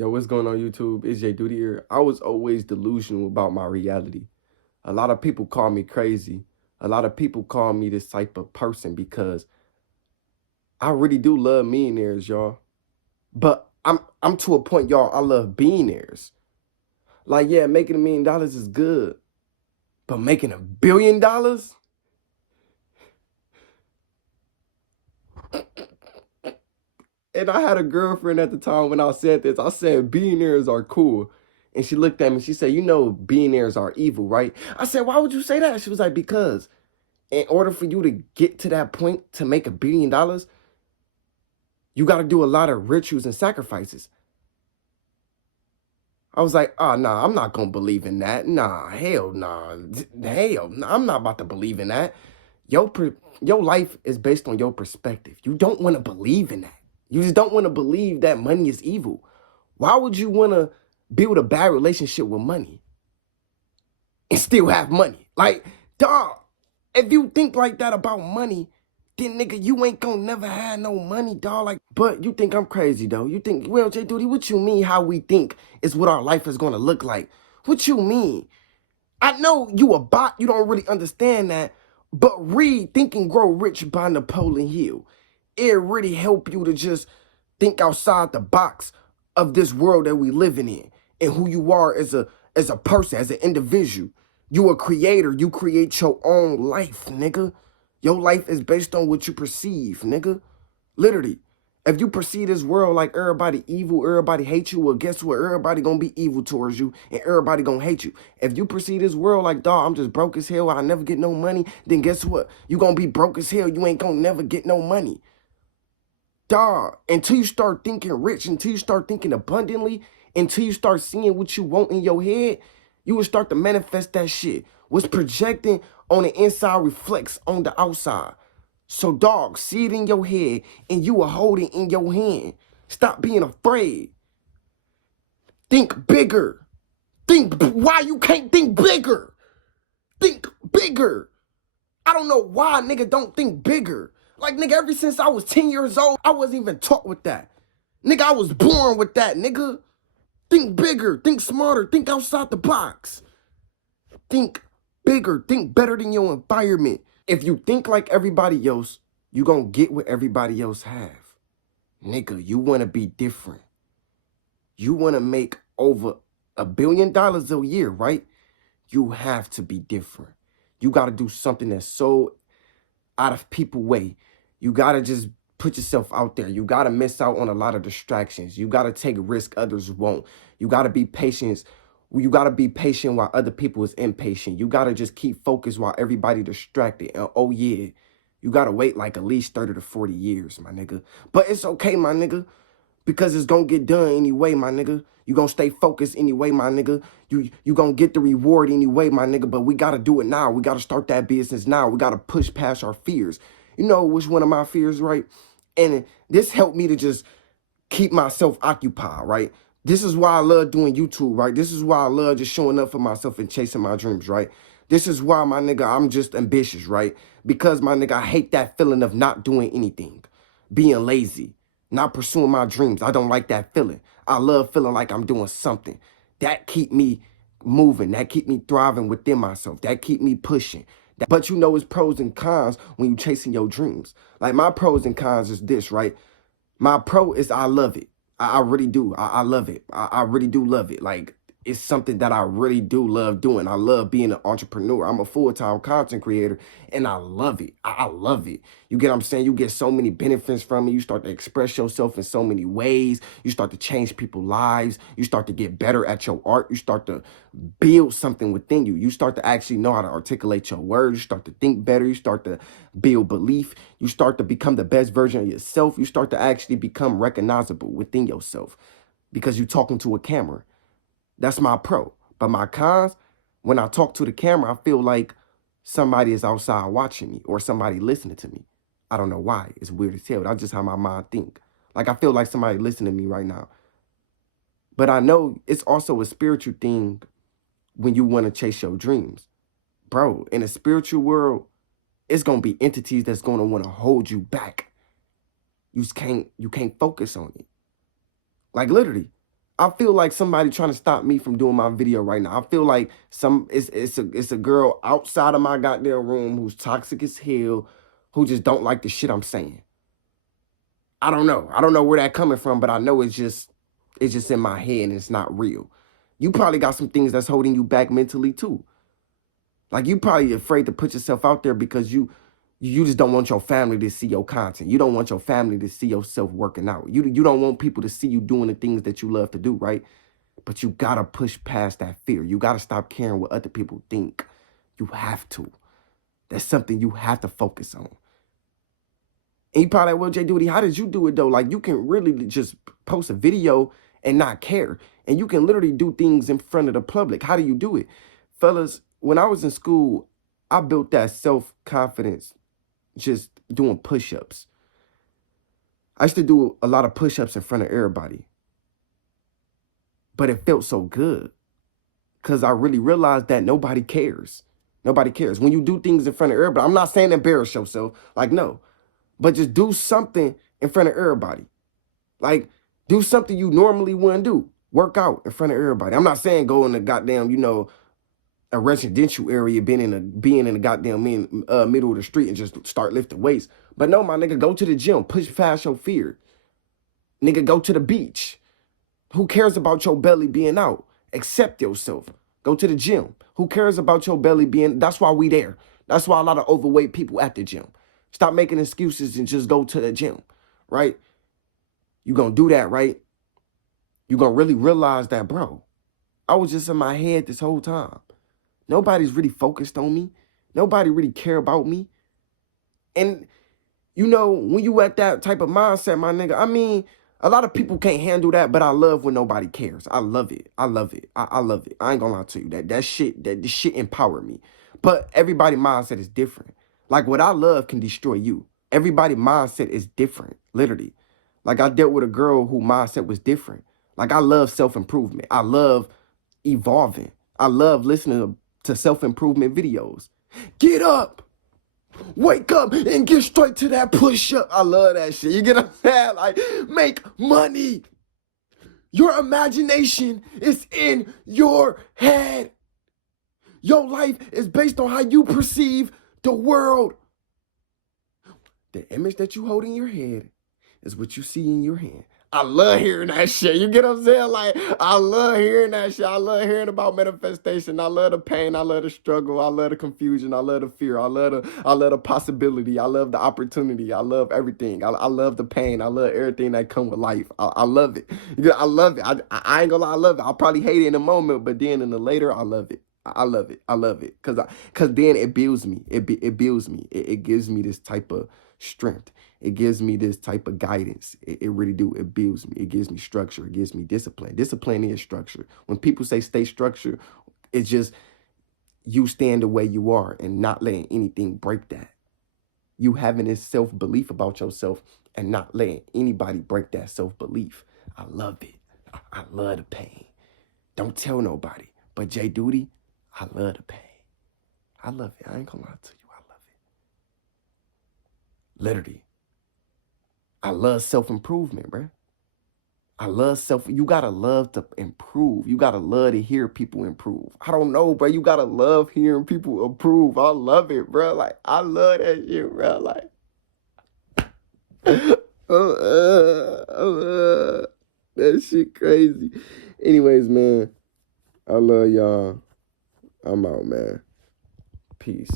Yo, what's going on YouTube? It's Jayyduty here. I was always delusional about my reality. A lot of people call me crazy. A lot of people call me this type of person because I really do love millionaires, y'all. But I'm to a point, y'all, I love billionaires. Like, yeah, making $1 million is good. But making $1 billion? And I had a girlfriend at the time when I said this. I said, billionaires are cool. And she looked at me, she said, you know, billionaires are evil, right? I said, why would you say that? She was like, because in order for you to get to that point to make $1 billion, you got to do a lot of rituals and sacrifices. I was like, oh, nah, I'm not going to believe in that. Nah, hell nah. Hell, nah, I'm not about to believe in that. Your life is based on your perspective. You don't want to believe in that. You just don't want to believe that money is evil. Why would you want to build a bad relationship with money and still have money? Like, dog, if you think like that about money, then nigga, you ain't gonna never have no money, dog. Like, but you think I'm crazy though. You think, well, Jayyduty, what you mean how we think is what our life is gonna look like? What you mean? I know you a bot, you don't really understand that, but read Think and Grow Rich by Napoleon Hill. It really help you to just think outside the box of this world that we living in and who you are as a person, as an individual. You a creator. You create your own life, nigga. Your life is based on what you perceive, nigga. Literally. If you perceive this world like everybody evil, everybody hate you, well, guess what? Everybody gonna be evil towards you and everybody gonna hate you. If you perceive this world like, dog, I'm just broke as hell, I never get no money, then guess what? You gonna be broke as hell, you ain't gonna never get no money. Dog, until you start thinking rich, until you start thinking abundantly, until you start seeing what you want in your head, you will start to manifest that shit. What's projecting on the inside reflects on the outside. So, dog, see it in your head and you will hold it in your hand. Stop being afraid. Think bigger. Think why you can't think bigger. Think bigger. I don't know why nigga don't think bigger. Like, nigga, ever since I was 10 years old, I wasn't even taught with that. Nigga, I was born with that, nigga. Think bigger, think smarter, think outside the box. Think bigger, think better than your environment. If you think like everybody else, you gonna get what everybody else have. Nigga, you wanna be different. You wanna make over $1 billion a year, right? You have to be different. You gotta do something that's so out of people's way. You gotta just put yourself out there. You gotta miss out on a lot of distractions. You gotta take risk others won't. You gotta be patient. You gotta be patient while other people is impatient. You gotta just keep focused while everybody distracted. And oh yeah, you gotta wait like at least 30 to 40 years, my nigga. But it's okay, my nigga, because it's gonna get done anyway, my nigga. You gonna stay focused anyway, my nigga. You gonna get the reward anyway, my nigga. But we gotta do it now. We gotta start that business now. We gotta push past our fears. You know which one of my fears, right? And this helped me to just keep myself occupied, right? This is why I love doing YouTube, right? This is why I love just showing up for myself and chasing my dreams, right? This is why, my nigga, I'm just ambitious, right? Because, my nigga, I hate that feeling of not doing anything, being lazy, not pursuing my dreams. I don't like that feeling. I love feeling like I'm doing something. That keep me moving. That keep me thriving within myself. That keep me pushing. But you know it's pros and cons when you chasing your dreams. Like my pros and cons is this, right? My pro is I love it. I really do. I love it. I really do love it. Like, it's something that I really do love doing. I love being an entrepreneur. I'm a full-time content creator, and I love it. I love it. You get what I'm saying? You get so many benefits from it. You start to express yourself in so many ways. You start to change people's lives. You start to get better at your art. You start to build something within you. You start to actually know how to articulate your words. You start to think better. You start to build belief. You start to become the best version of yourself. You start to actually become recognizable within yourself because you're talking to a camera. That's my pro. But my cons, when I talk to the camera, I feel like somebody is outside watching me or somebody listening to me. I don't know why. It's weird as hell. That's just how my mind think. Like, I feel like somebody listening to me right now. But I know it's also a spiritual thing when you want to chase your dreams. Bro, in the spiritual world, it's going to be entities that's going to want to hold you back. You can't focus on it. Like, literally. I feel like somebody trying to stop me from doing my video right now. I feel like it's a girl outside of my goddamn room who's toxic as hell, who just don't like the shit I'm saying. I don't know. I don't know where that coming from, but I know it's just in my head and it's not real. You probably got some things that's holding you back mentally too. Like you probably afraid to put yourself out there because you just don't want your family to see your content. You don't want your family to see yourself working out. You don't want people to see you doing the things that you love to do, right? But you gotta push past that fear. You gotta stop caring what other people think. You have to. That's something you have to focus on. And you probably like, well, Jayyduty, how did you do it though? Like you can really just post a video and not care. And you can literally do things in front of the public. How do you do it? Fellas, when I was in school, I built that self-confidence just doing push-ups. I used to do a lot of push-ups in front of everybody. But it felt so good because I really realized that nobody cares. Nobody cares. When you do things in front of everybody, I'm not saying embarrass yourself. Like, no. But just do something in front of everybody. Like, do something you normally wouldn't do. Work out in front of everybody. I'm not saying go in the goddamn, a residential area, being in the goddamn middle of the street and just start lifting weights. But no, my nigga, go to the gym. Push past your fear. Nigga, go to the beach. Who cares about your belly being out? Accept yourself. Go to the gym. Who cares about your belly being... That's why we there. That's why a lot of overweight people at the gym. Stop making excuses and just go to the gym, right? You gonna do that, right? You gonna really realize that, bro, I was just in my head this whole time. Nobody's really focused on me. Nobody really care about me. And, when you at that type of mindset, my nigga, I mean, a lot of people can't handle that, but I love when nobody cares. I love it. I love it. I love it. I ain't gonna lie to you. This shit empowered me. But everybody's mindset is different. Like what I love can destroy you. Everybody's mindset is different, literally. Like I dealt with a girl whose mindset was different. Like I love self-improvement. I love evolving. I love listening to self-improvement videos. Get up. Wake up and get straight to that push-up. I love that shit. You get what I'm saying? Like, make money. Your imagination is in your head. Your life is based on how you perceive the world. The image that you hold in your head is what you see in your hand. I love hearing that shit. You get what I'm saying? Like, I love hearing that shit. I love hearing about manifestation. I love the pain. I love the struggle. I love the confusion. I love the fear. I love the possibility. I love the opportunity. I love everything. I love the pain. I love everything that come with life. I love it. I love it. I ain't gonna lie, I love it. I'll probably hate it in a moment, but then in the later, I love it. I love it. I love it. Cause then it builds me. It builds me. It gives me this type of strength. It gives me this type of guidance. It really do. It builds me. It gives me structure. It gives me discipline. Discipline is structure. When people say stay structured, it's just you stand the way you are and not letting anything break that. You having this self-belief about yourself and not letting anybody break that self-belief. I love it. I love the pain. Don't tell nobody. But Jayyduty, I love the pain. I love it. I ain't gonna lie to you. I love it. Literally. I love self-improvement, bro. You gotta love to improve. You gotta love to hear people improve. I don't know, bro. You gotta love hearing people improve. I love it, bro. Like, I love that shit, bro. Like, that shit crazy. Anyways, man, I love y'all. I'm out, man. Peace.